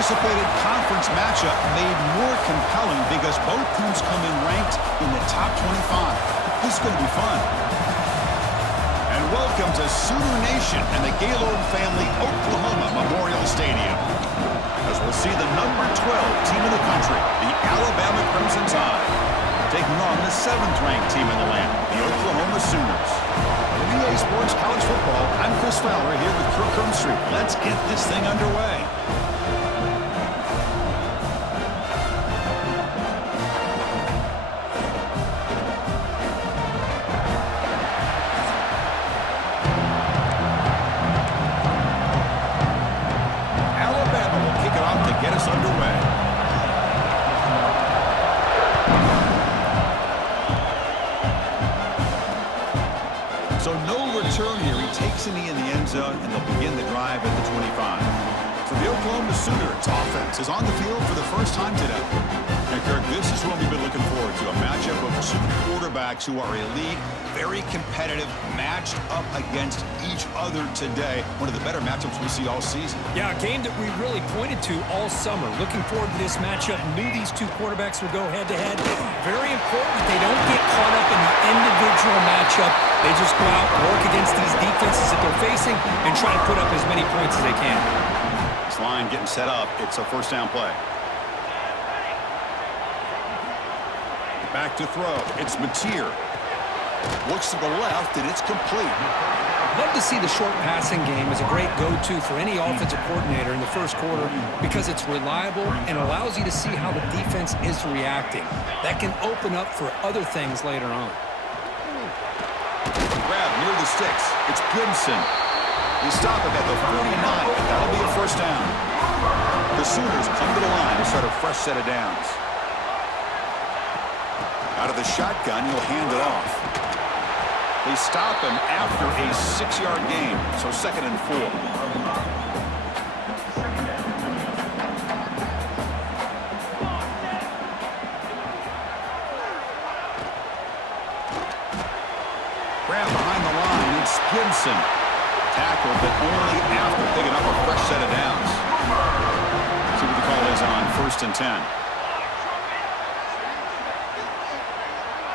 anticipated conference matchup made more compelling because both teams come in ranked in the top 25. This is going to be fun. And welcome to Sooner Nation and the Gaylord Family Oklahoma Memorial Stadium, as we'll see the number 12 team in the country, the Alabama Crimson Tide, taking on the 7th-ranked team in the land, the Oklahoma Sooners. From EA Sports College Football, I'm Chris Fowler here with Kirk Crumstreet. Let's get this thing underway. Alabama will kick it off to get us underway. So no return here. He takes a knee in the end zone, and they'll begin the drive at the 25. So the Oklahoma Sooners offense is on the field for the first time today. And Kirk, this is what we've been looking forward to, a matchup of two quarterbacks who are elite, very competitive, matched up against each other today. One of the better matchups we see all season. Yeah, a game that we really pointed to all summer. Looking forward to this matchup. Knew these two quarterbacks would go head-to-head. Very important that they don't get caught up in the individual matchup. They just go out, work against these defenses that they're facing, and try to put up as many points as they can. This line getting set up. It's a first down play. Back to throw. It's Mateer. Looks to the left, and it's complete. Love to see the short passing game as a great go-to for any offensive coordinator in the first quarter because it's reliable and allows you to see how the defense is reacting. That can open up for other things later on. Grab near the sticks. It's Gibson. They stop him at the 49. That'll be a first down. The Sooners come to the line to start a fresh set of downs. Out of the shotgun, he'll hand it off. They stop him after a 6-yard gain, so 2nd and 4. Grab behind the line, it's Gibson. Tackle, but only after picking up a fresh set of downs. See what the call is on 1st and 10.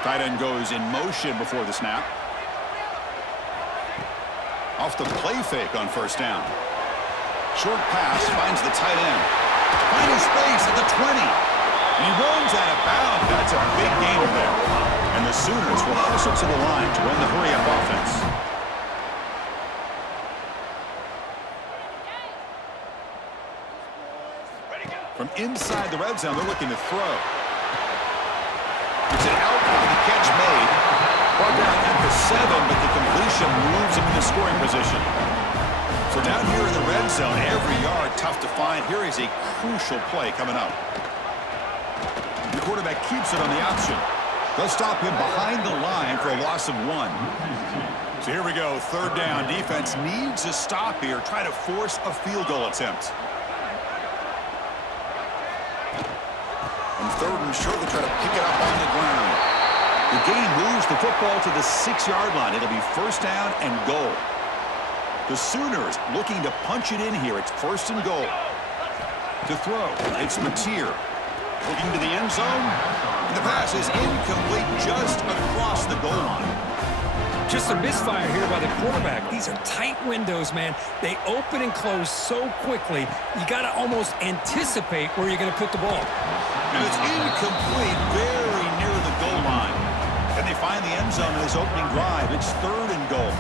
Tight end goes in motion before the snap. Off the play fake on 1st down. Short pass finds the tight end. Finding space at the 20. And he runs out of bounds. That's a big gain there. And the Sooners will hustle to the line to run the hurry-up offense. From inside the red zone, they're looking to throw. It's an outlet with the catch made. Brought down at the 7, but the completion moves him into scoring position. So down here in the red zone, every yard tough to find. Here is a crucial play coming up. The quarterback keeps it on the option. They'll stop him behind the line for a loss of 1. So here we go, 3rd down. Defense needs a stop here. Try to force a field goal attempt. And 3rd and short, they try to pick it up on the ground. The gain moves the football to the 6-yard line. It'll be 1st down and goal. The Sooners looking to punch it in here. It's 1st and goal. To throw, it's Mateer. Looking to the end zone. And the pass is incomplete just across the goal line. Just a misfire here by the quarterback. These are tight windows, man. They open and close so quickly, you got to almost anticipate where you're going to put the ball. And it's incomplete, very near the goal line. And they find the end zone in this opening drive. It's 3rd and goal.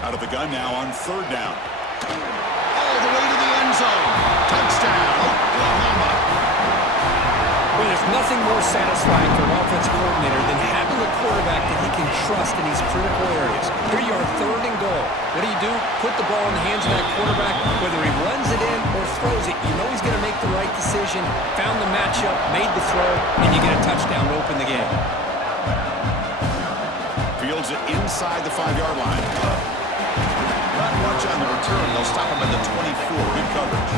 Out of the gun now on 3rd down. All the way to the end zone. Touchdown, Oklahoma. Well, there's nothing more satisfying for an offensive coordinator than having a quarterback that he can trust in these critical areas. Here you are, 3rd and goal. What do? Put the ball in the hands of that quarterback. Whether he runs it in or throws it, you know he's going to make the right decision. Found the matchup, made the throw, and you get a touchdown to open the game. Fields it inside the 5-yard line. Not much on the return. They'll stop him at the 24. Good coverage.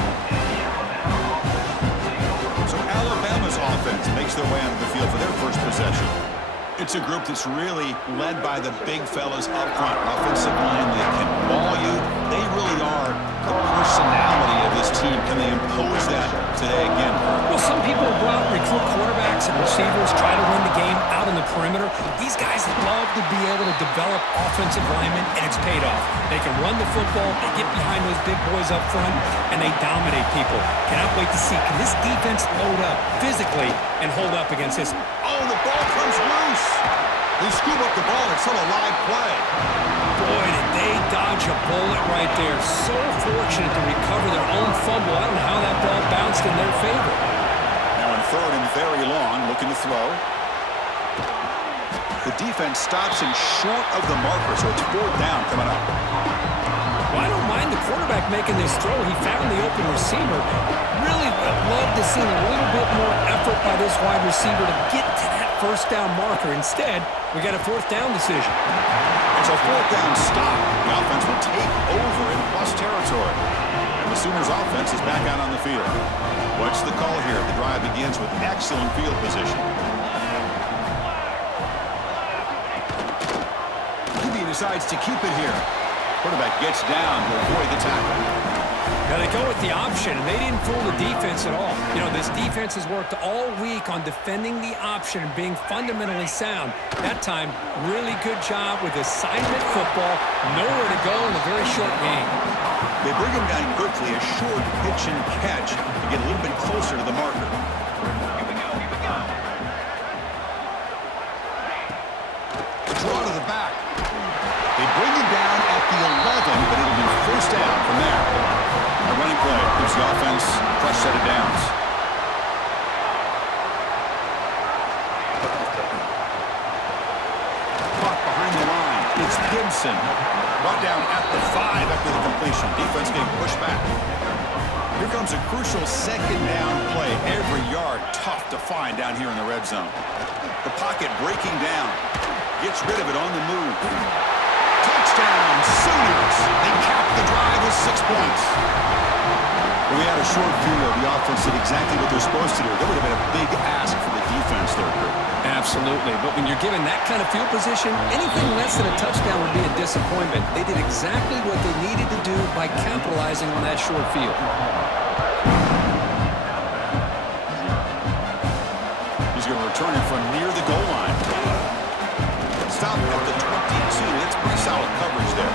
So Alabama's offense makes their way onto the field for their first possession. It's a group that's really led by the big fellas up front. Offensive line that can ball you. They really are the personality of this team? Can they impose that today again? Well, some people go out and recruit quarterbacks and receivers, try to win the game out on the perimeter. These guys love to be able to develop offensive linemen, and it's paid off. They can run the football, they get behind those big boys up front, and they dominate people. Cannot wait to see, can this defense load up physically and hold up against this? Oh, the ball comes loose. They scoop up the ball. It's still a live play. Boy, did they dodge a bullet right there. So fortunate to recover their own fumble. I don't know how that ball bounced in their favor. Now in third and very long, looking to throw. The defense stops him short of the marker, so it's fourth down coming up. Well, I don't mind the quarterback making this throw. He found the open receiver. Really would love to see a little bit more effort by this wide receiver to get to that first down marker. Instead, we got a fourth down decision. It's a fourth down stop. The offense will take over in plus territory. And the Sooners offense is back out on the field. What's the call here? The drive begins with excellent field position. QB decides to keep it here. Quarterback gets down to avoid the tackle. Now they go with the option, and they didn't fool the defense at all. You know, this defense has worked all week on defending the option and being fundamentally sound. That time, really good job with assignment football. Nowhere to go in a very short game. They bring him down quickly, a short pitch and catch to get a little bit closer to the marker. Draw to the back. They bring him down at the 11, but it'll be first down from there. A running play gives the offense a fresh set of downs. Caught behind the line. It's Gibson. Brought down at the 5 after the completion. Defense getting pushed back. Here comes a crucial second down play. Every yard tough to find down here in the red zone. The pocket breaking down. Gets rid of it on the move. Touchdown, Sooners. They cap the drive with 6 points. We had a short view of the offense did exactly what they're supposed to do. That would have been a big ask for the defense there, Kurt. Absolutely. But when you're given that kind of field position, anything less than a touchdown would be a disappointment. They did exactly what they needed to do by capitalizing on that short field. He's going to return it from near the goal line. Stop at the 22. That's pretty solid coverage there.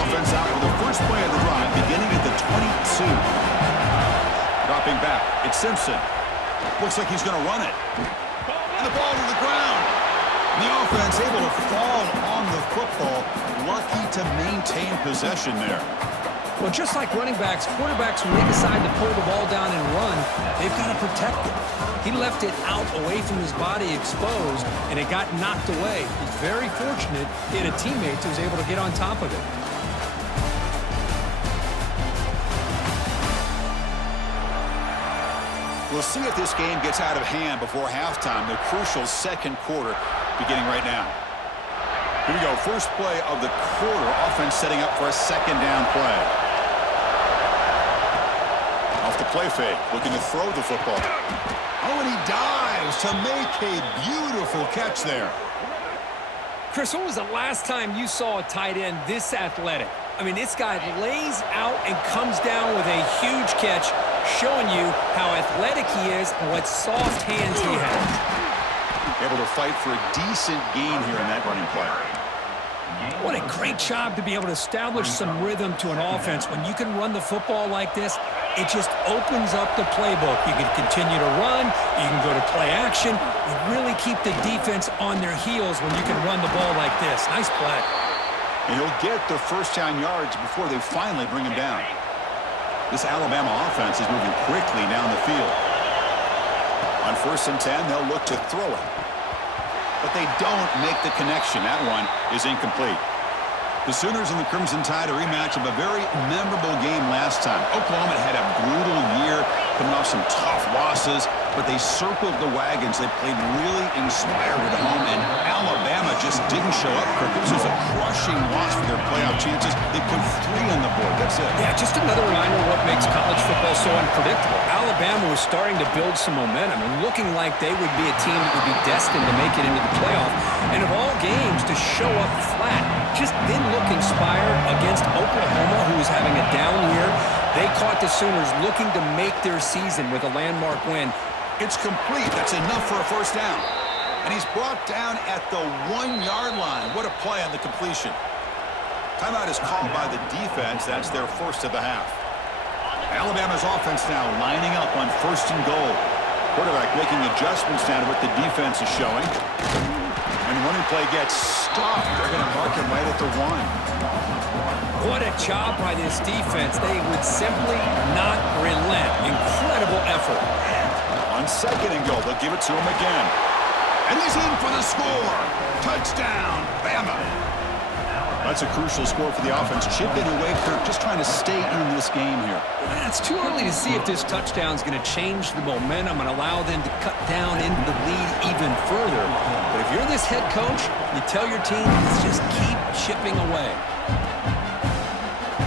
Offense out for the first play of the drive, beginning at the 22. Dropping back, it's Simpson. Looks like he's going to run it. And the ball to the ground. The offense able to fall on the football. Lucky to maintain possession there. Well, just like running backs, quarterbacks, when they decide to pull the ball down and run, they've got to protect it. He left it out away from his body exposed, and it got knocked away. He's very fortunate he had a teammate who was able to get on top of it. We'll see if this game gets out of hand before halftime. The crucial second quarter beginning right now. Here we go. First play of the quarter. Offense setting up for a second down play. Off the play fake. Looking to throw the football. Oh, and he dives to make a beautiful catch there. Chris, when was the last time you saw a tight end this athletic? I mean, this guy lays out and comes down with a huge catch, showing you how athletic he is and what soft hands he has. Able to fight for a decent gain here in that running play. What a great job to be able to establish some rhythm to an offense. When you can run the football like this, it just opens up the playbook. You can continue to run. You can go to play action. You really keep the defense on their heels when you can run the ball like this. Nice play. And he'll get the first down yards before they finally bring him down. This Alabama offense is moving quickly down the field. On 1st and 10, they'll look to throw it. But they don't make the connection. That one is incomplete. The Sooners and the Crimson Tide, a rematch of a very memorable game last time. Oklahoma had a brutal year, coming off some tough losses, but they circled the wagons. They played really inspired at home, and Alabama just didn't show up, Kirk. This was a crushing loss for their playoff chances. They put 3 on the board. That's it. Yeah, just another reminder of what makes college football so unpredictable. Alabama was starting to build some momentum and looking like they would be a team that would be destined to make it into the playoff. And of all games, to show up flat just didn't look inspired against Oklahoma, who was having a down year. They caught the Sooners looking to make their season with a landmark win. It's complete. That's enough for a first down. And he's brought down at the 1-yard line. What a play on the completion. Timeout is called by the defense. That's their first of the half. Alabama's offense now lining up on 1st and goal. Quarterback making adjustments now to what the defense is showing. And running play gets stopped. They're going to mark him right at the 1. What a job by this defense. They would simply not relent. Incredible effort. On 2nd and goal, they'll give it to him again. And he's in for the score. Touchdown, Bama. That's a crucial score for the offense. Chipping away, Kirk, just trying to stay in this game here. It's too early to see if this touchdown is going to change the momentum and allow them to cut down into the lead even further. But if you're this head coach, you tell your team, let's just keep chipping away.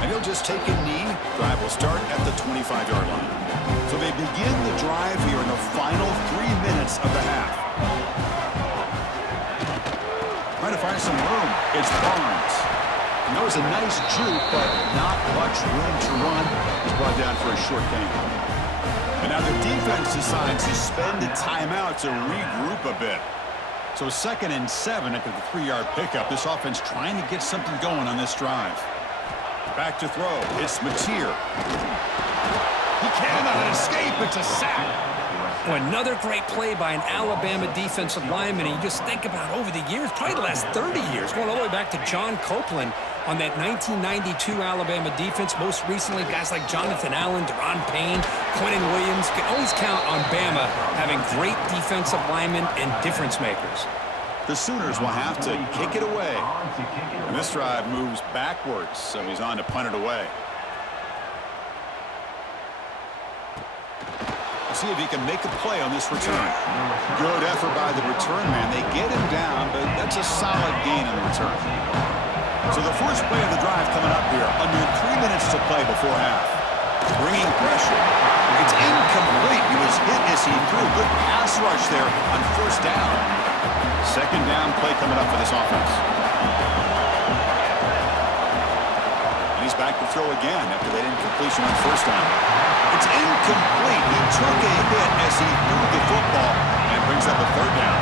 And he'll just take a knee. Drive will start at the 25-yard line. So they begin the drive here in the final 3 minutes of the half. Trying to find some room. It's Barnes. And that was a nice juke, but not much room to run. He's brought down for a short gain. And now the defense decides to spend a timeout to regroup a bit. So 2nd and 7 after the 3-yard pickup. This offense trying to get something going on this drive. Back to throw. It's Mateer. He cannot escape. It's a sack. Well, another great play by an Alabama defensive lineman. And you just think about over the years, probably the last 30 years, going all the way back to John Copeland on that 1992 Alabama defense. Most recently, guys like Jonathan Allen, Deron Payne, Quentin Williams. You can always count on Bama having great defensive linemen and difference makers. The Sooners will have to kick it away. And this drive moves backwards, so he's on to punt it away. See if he can make a play on this return. Good effort by the return man. They get him down, but that's a solid gain on the return. So the first play of the drive coming up here. Under 3 minutes to play before half. Bringing pressure. It's incomplete. He was hit as he threw a good pass rush there on 1st down. 2nd down play coming up for this offense. And he's back to throw again after that incompletion on 1st down. It's incomplete. He took a hit as he threw the football and brings up a 3rd down.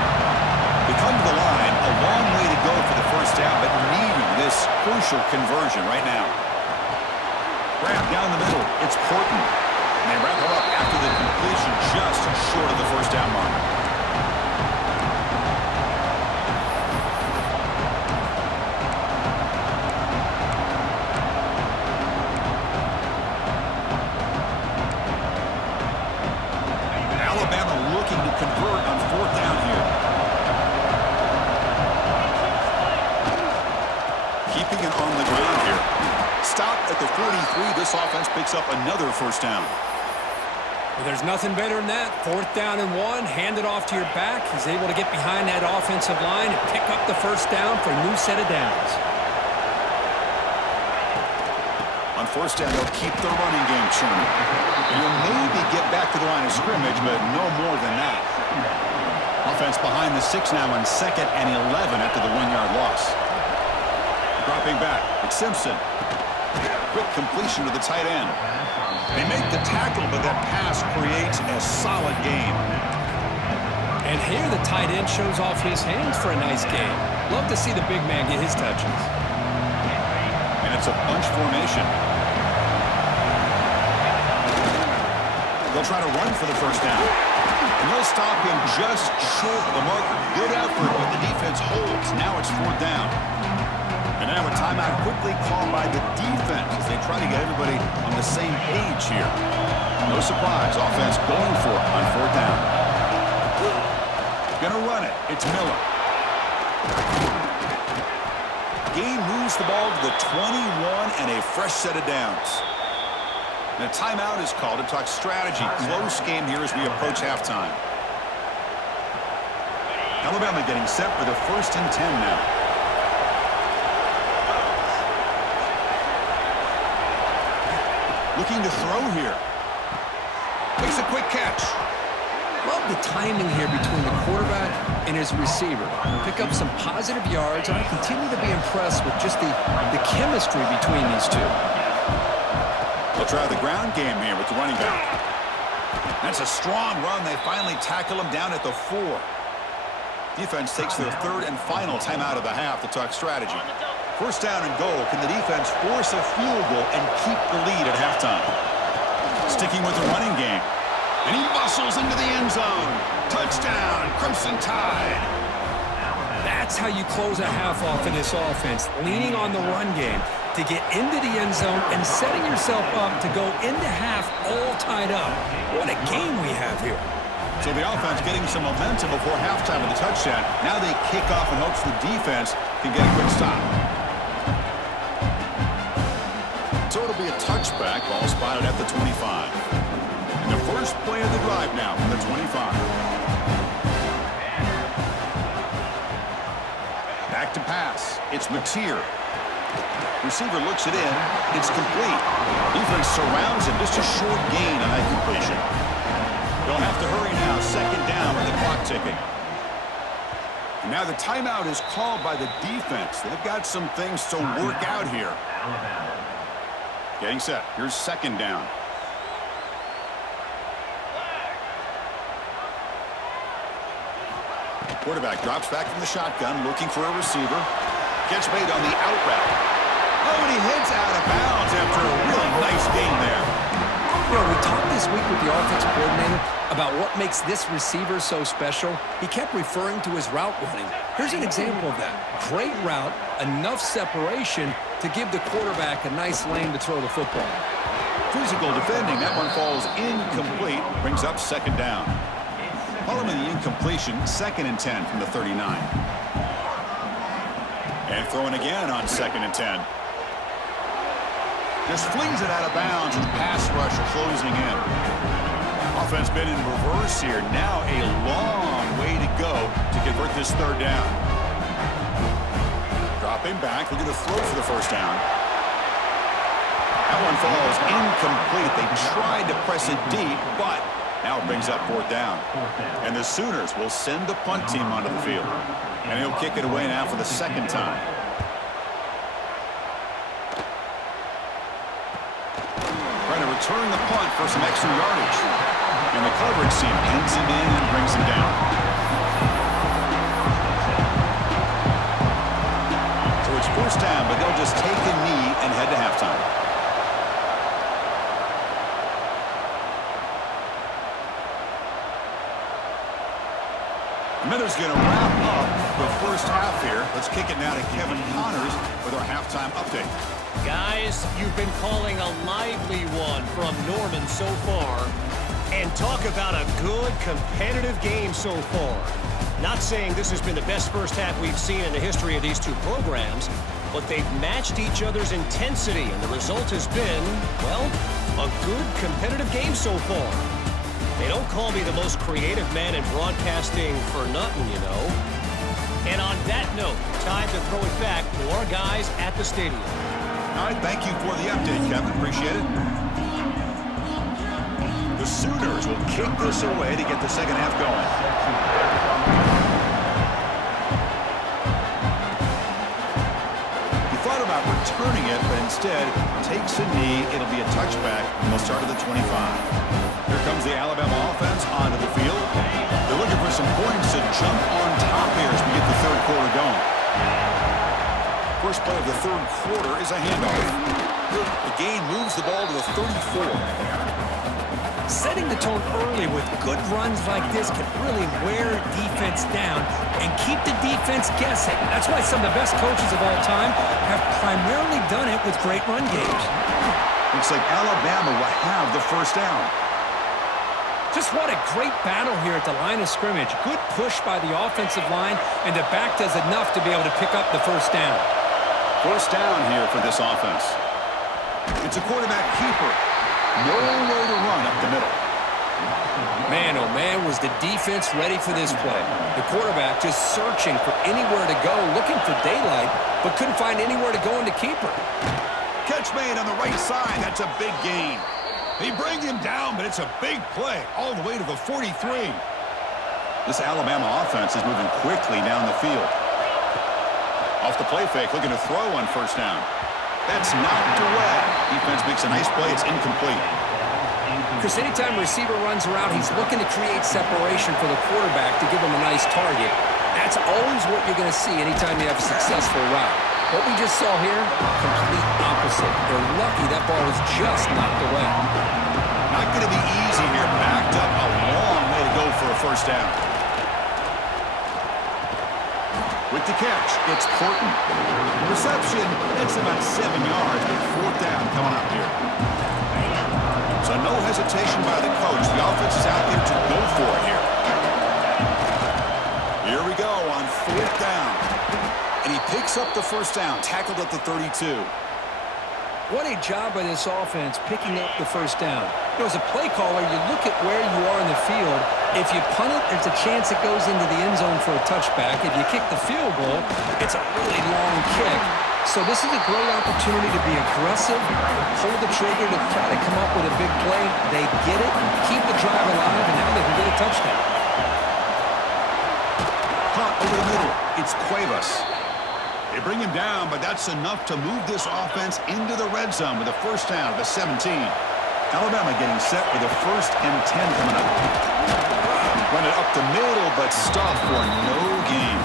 They come to the line, a long way to go for the 1st down, but needing this crucial conversion right now. Grab down the middle. It's Portland. And they wrap it up after the completion just short of the 1st down mark. Convert on 4th down here. Keeping it on the ground here. Stop at the 43. This offense picks up another 1st down. Well, there's nothing better than that. 4th down and 1. Hand it off to your back. He's able to get behind that offensive line and pick up the 1st down for a new set of downs. On 1st down, they'll keep the running game churning. You'll maybe get back to the line of scrimmage, but no more than that. Offense behind the 6 now on 2nd and 11 after the 1-yard loss. Dropping back, it's Simpson. Quick completion to the tight end. They make the tackle, but that pass creates a solid gain. And here the tight end shows off his hands for a nice gain. Love to see the big man get his touches. And it's a bunch formation. They'll try to run for the 1st down. And they'll stop him just short of the marker. Good effort, but the defense holds. Now it's 4th down. And now a timeout quickly called by the defense as they try to get everybody on the same page here. No surprise, offense going for it on 4th down. Gonna run it. It's Miller. Gain moves the ball to the 21 and a fresh set of downs. And a timeout is called to talk strategy. Close game here as we approach halftime. Alabama getting set for the 1st and 10 now. Looking to throw here. Makes a quick catch. Love the timing here between the quarterback and his receiver. Pick up some positive yards, and I continue to be impressed with just the chemistry between these two. They'll try the ground game here with the running back. That's a strong run. They finally tackle him down at the 4. Defense takes their third and final timeout of the half to talk strategy. First down and goal. Can the defense force a field goal and keep the lead at halftime? Sticking with the running game. And he muscles into the end zone. Touchdown, Crimson Tide. That's how you close a half off in this offense, leaning on the run game to get into the end zone and setting yourself up to go into half all tied up. What a game we have here. So the offense getting some momentum before halftime with the touchdown. Now they kick off in hopes the defense can get a quick stop. So it'll be a touchback, ball spotted at the 25. And the first play of the drive now from the 25. Back to pass. It's Mateer. Receiver looks it in. It's complete. Defense surrounds him. Just a short gain on that completion. They'll have to hurry now. Second down with the clock ticking. And now the timeout is called by the defense. They've got some things to work out here. Getting set. Here's second down. Quarterback drops back from the shotgun, looking for a receiver. Catch made on the out route. Oh, and he heads out of bounds after a really nice gain there. You know, we talked this week with the offensive coordinator about what makes this receiver so special. He kept referring to his route running. Here's an example of that. Great route, enough separation to give the quarterback a nice lane to throw the football. Physical defending. That one falls incomplete. Brings up second down. Following the incompletion, 2nd and 10 from the 39. And throwing again on 2nd and 10. Just flings it out of bounds and pass rush closing in. Offense been in reverse here. Now a long way to go to convert this third down. Dropping back, looking to throw for the first down. That one falls incomplete. They tried to press it deep, but now it brings up fourth down. And the Sooners will send the punt team onto the field. And he'll kick it away now for the second time. Trying to return the punt for some extra yardage. And the coverage team pins him in and brings him down. So it's first down, but they'll just take a knee and head to halftime. Miller's going to wrap up the first half here. Let's kick it now to Kevin Connors with our halftime update. Guys, you've been calling a lively one from Norman so far. And talk about a good, competitive game so far. Not saying this has been the best first half we've seen in the history of these two programs, but they've matched each other's intensity, and the result has been, well, a good, competitive game so far. They don't call me the most creative man in broadcasting for nothing, you know. And on that note, time to throw it back to our guys at the stadium. All right, thank you for the update, Kevin. Appreciate it. The Sooners will kick this away to get the second half going. He thought about returning it, but instead takes a knee. It'll be a touchback, and they'll start at the 25. Here comes the Alabama offense onto the field. They're looking for some points to jump on top here as we get the third quarter going. First play of the third quarter is a handoff. The gain moves the ball to the 34. Setting the tone early with good runs like this can really wear defense down and keep the defense guessing. That's why some of the best coaches of all time have primarily done it with great run games. Looks like Alabama will have the first down. Just what a great battle here at the line of scrimmage. Good push by the offensive line, and the back does enough to be able to pick up the first down. First down here for this offense. It's a quarterback keeper. Nowhere to run up the middle. Man, oh man, was the defense ready for this play. The quarterback just searching for anywhere to go, looking for daylight, but couldn't find anywhere to go in the keeper. Catch made on the right side. That's a big gain. They bring him down, but it's a big play all the way to the 43. This Alabama offense is moving quickly down the field. Off the play fake, looking to throw on first down. That's knocked away. Defense makes a nice play. It's incomplete. Chris, anytime a receiver runs around, he's looking to create separation for the quarterback to give him a nice target. That's always what you're going to see anytime you have a successful route. What we just saw here, complete opposite. They're lucky that ball was just knocked away. Not going to be easy here. Backed up a long way to go for a first down. With the catch, it's Horton. Reception, that's about 7 yards, but fourth down coming up here. So no hesitation by the coach. The offense is out there to go for it here. Here we go on fourth down. And he picks up the first down, tackled at the 32. What a job by this offense picking up the first down. You know, as a play caller, you look at where you are in the field. If you punt it, there's a chance it goes into the end zone for a touchback. If you kick the field goal, it's a really long kick. So this is a great opportunity to be aggressive, pull the trigger to try to come up with a big play. They get it, keep the drive alive, and now they can get a touchdown. Hunt over the middle. It's Cuevas. They bring him down, but that's enough to move this offense into the red zone with a first down at the 17. Alabama getting set with a 1st and 10 coming up. Run it up the middle, but stop for no gain.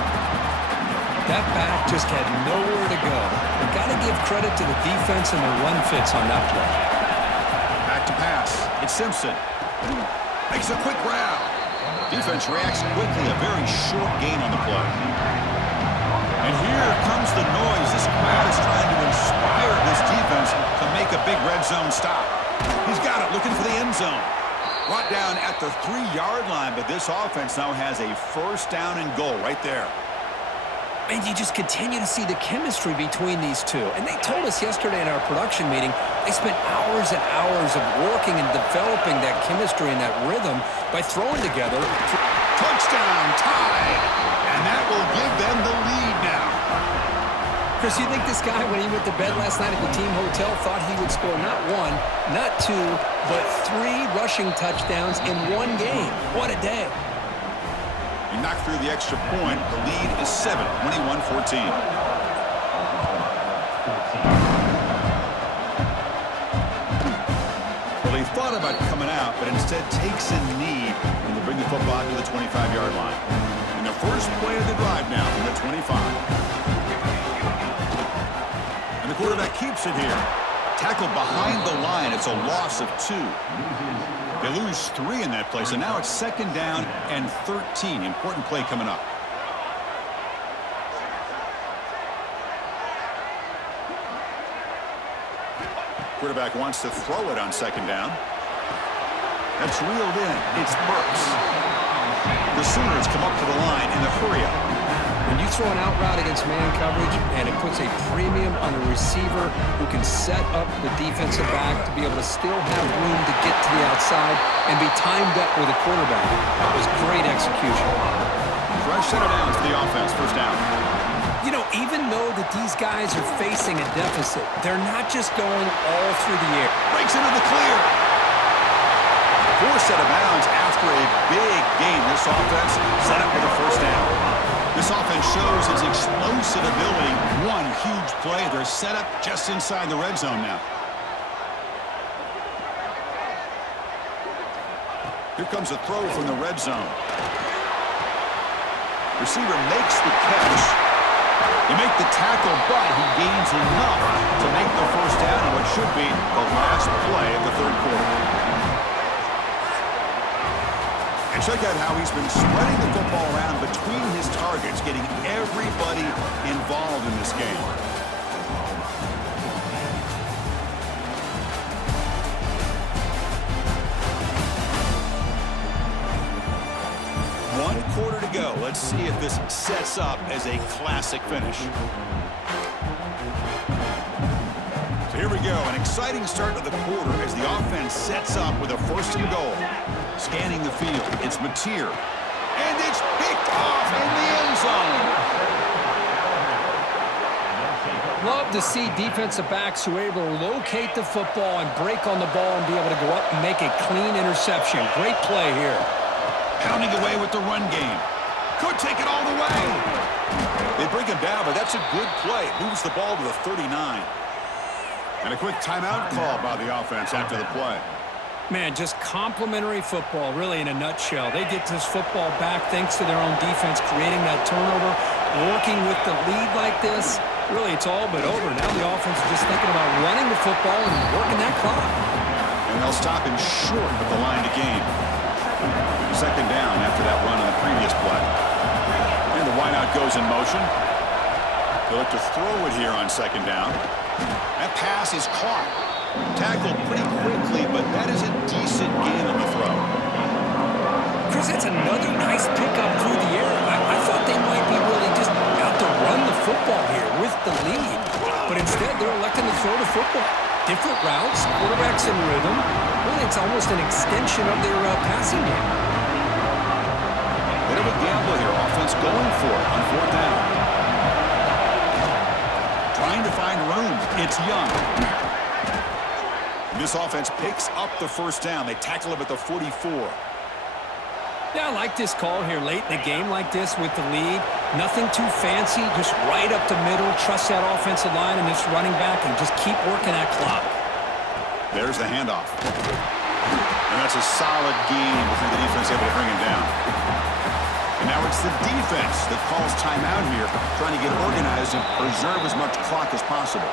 That back just had nowhere to go. You've got to give credit to the defense and the run fits on that play. Back to pass. It's Simpson. Makes a quick grab. Defense reacts quickly. A very short gain on the play. And here comes the noise. This crowd is trying to inspire this defense to make a big red zone stop. He's got it, looking for the end zone. Brought down at the 3-yard line, but this offense now has a first down and goal right there. And you just continue to see the chemistry between these two. And they told us yesterday in our production meeting, they spent hours and hours of working and developing that chemistry and that rhythm by throwing together. Touchdown, tied. And that will give them the lead now. Chris, you think this guy, when he went to bed last night at the team hotel, thought he would score not 1, not 2, but 3 rushing touchdowns in one game? What a day. He knocked through the extra point. The lead is 7, 21-14. Well, he thought about coming out, but instead takes a knee when they bring the football to the 25-yard line. And the first play of the drive now from the 25. And the quarterback keeps it here. Tackled behind the line. It's a loss of 2. They lose 3 in that play, so now it's 2nd down and 13. Important play coming up. Quarterback wants to throw it on 2nd down. That's reeled in. It's Burks. The Sooners come up to the line in the hurry-up. When you throw an out route against man coverage and it puts a premium on the receiver who can set up the defensive back to be able to still have room to get to the outside and be timed up with a quarterback. That was great execution. Fresh set of downs for the offense. First down. You know, even though that these guys are facing a deficit, they're not just going all through the air. Breaks into the clear. 4 set of bounds after a big game. This offense set up with a first down. This offense shows its explosive ability. One huge play. They're set up just inside the red zone now. Here comes a throw from the red zone. Receiver makes the catch. They make the tackle, but he gains enough to make the first down in what should be the last play of the 3rd quarter. And check out how he's been spreading the football around between his targets, getting everybody involved in this game. One quarter to go. Let's see if this sets up as a classic finish. So here we go. An exciting start to the quarter as the offense sets up with a 1st and goal. Scanning the field, it's Mateer. And it's picked off in the end zone. Love love to see defensive backs who are able to locate the football and break on the ball and be able to go up and make a clean interception. Great play here. Pounding away with the run game. Could take it all the way. They bring him down, but that's a good play. Moves the ball to the 39. And a quick timeout call by the offense after the play. Man, just complimentary football, really, in a nutshell. They get this football back thanks to their own defense, creating that turnover, working with the lead like this. Really, it's all but over. Now the offense is just thinking about running the football and working that clock. And they'll stop him short of the line to gain. Second down after that run on the previous play. And the wideout goes in motion. They'll look to throw it here on second down. That pass is caught. Tackled pretty quickly, but that is a decent gain on the throw. Chris, that's another nice pickup through the air. I thought they might be really just out to run the football here with the lead. But instead, they're electing to throw the football. Different routes, quarterbacks in rhythm. Really, it's almost an extension of their passing game. Bit of a gamble here. Offense going for it on fourth down. Trying to find room. It's Young. This offense picks up the first down. They tackle him at the 44. Yeah, I like this call here late in the game like this with the lead. Nothing too fancy, just right up the middle. Trust that offensive line and this running back and just keep working that clock. There's the handoff. And that's a solid gain before the defense able to bring him down. And now it's the defense that calls timeout here, trying to get organized and preserve as much clock as possible.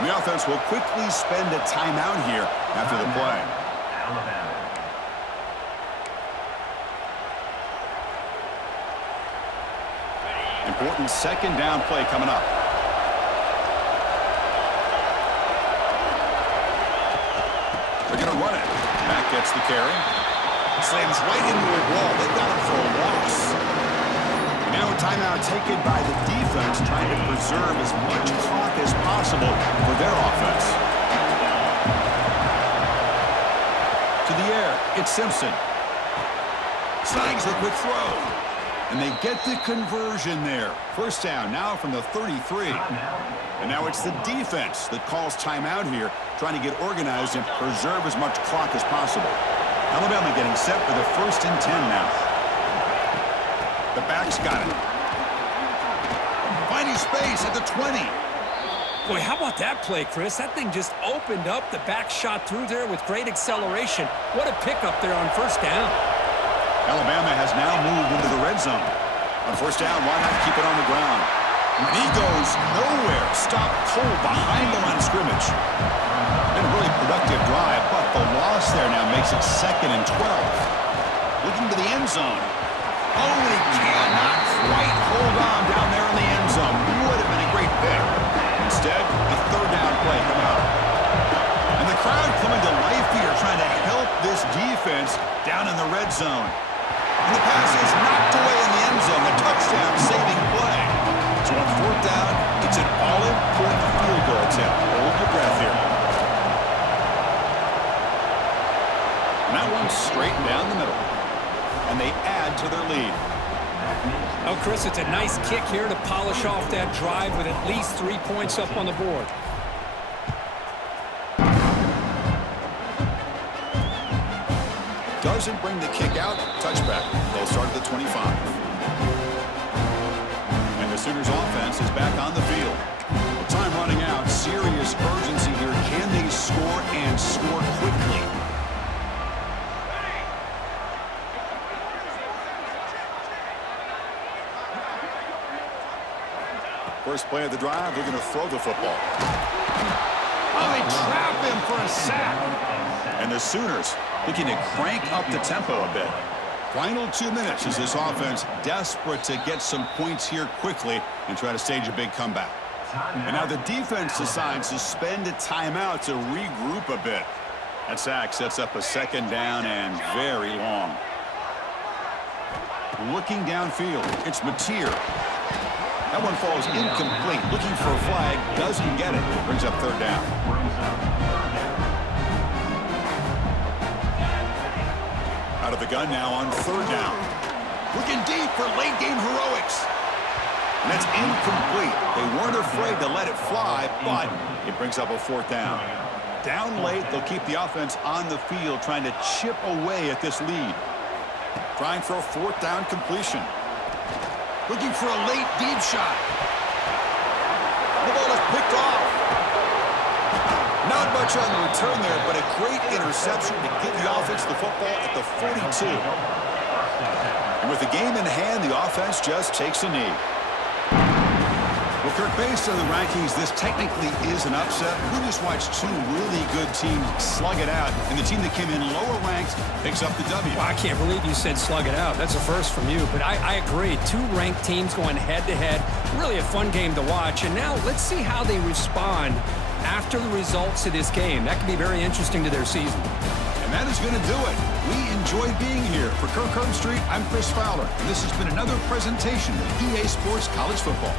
And the offense will quickly spend a timeout here after the play. Important second down play coming up. They're going to run it. Mack gets the carry. Slams right into a wall. They got him for a loss. And now a timeout taken by the defense, trying to preserve as much clock as possible for their offense. To the air, it's Simpson. Snags the quick throw. And they get the conversion there. First down now from the 33. And now it's the defense that calls timeout here, trying to get organized and preserve as much clock as possible. Alabama getting set for the 1st and 10 now. The back's got it. Finding space at the 20. Boy, how about that play, Chris? That thing just opened up. The back shot through there with great acceleration. What a pickup there on first down. Alabama has now moved into the red zone. On first down, why not keep it on the ground? And he goes nowhere. Stopped cold behind the line of scrimmage. Been a really productive drive, but the loss there now makes it 2nd and 12. Looking to the end zone. Oh, and he cannot quite hold on down there in the end zone. Would have been a great pick. Instead, the 3rd down play coming up. And the crowd coming to life here, trying to help this defense down in the red zone. And the pass is knocked away in the end zone. A touchdown-saving play. So on 4th down, it's an all-important field goal attempt. Hold your breath here. And that one's straight down the middle. And they add to their lead. Oh, Chris, it's a nice kick here to polish off that drive with at least 3 points up on the board. Doesn't bring the kick out. Touchback. They'll start at the 25. And the Sooners offense is back on the field. Time running out. Serious urgency here. Can they score and score quickly? First play of the drive, they're going to throw the football. Oh, they trap him for a sack. And the Sooners looking to crank up the tempo a bit. Final 2 minutes as this offense desperate to get some points here quickly and try to stage a big comeback. And now the defense decides to spend a timeout to regroup a bit. That sack sets up a 2nd down and very long. Looking downfield, it's Mateer. That one falls incomplete. Looking for a flag, doesn't get it. Brings up 3rd down. Out of the gun now on 3rd down. Looking deep for late game heroics. And that's incomplete. They weren't afraid to let it fly, but it brings up a fourth down. Down late, they'll keep the offense on the field trying to chip away at this lead. Trying for a fourth down completion. Looking for a late deep shot. The ball is picked off. Not much on the return there, but a great interception to give the offense the football at the 42. And with the game in hand, the offense just takes a knee. Well, Kirk, based on the rankings, this technically is an upset. We just watched two really good teams slug it out, and the team that came in lower ranked picks up the W. Well, I can't believe you said slug it out. That's a first from you, but I agree. Two ranked teams going head-to-head. Really a fun game to watch, and now let's see how they respond after the results of this game. That could be very interesting to their season. And that is going to do it. We enjoyed being here. For Kirk Street, I'm Chris Fowler, and this has been another presentation of EA Sports College Football.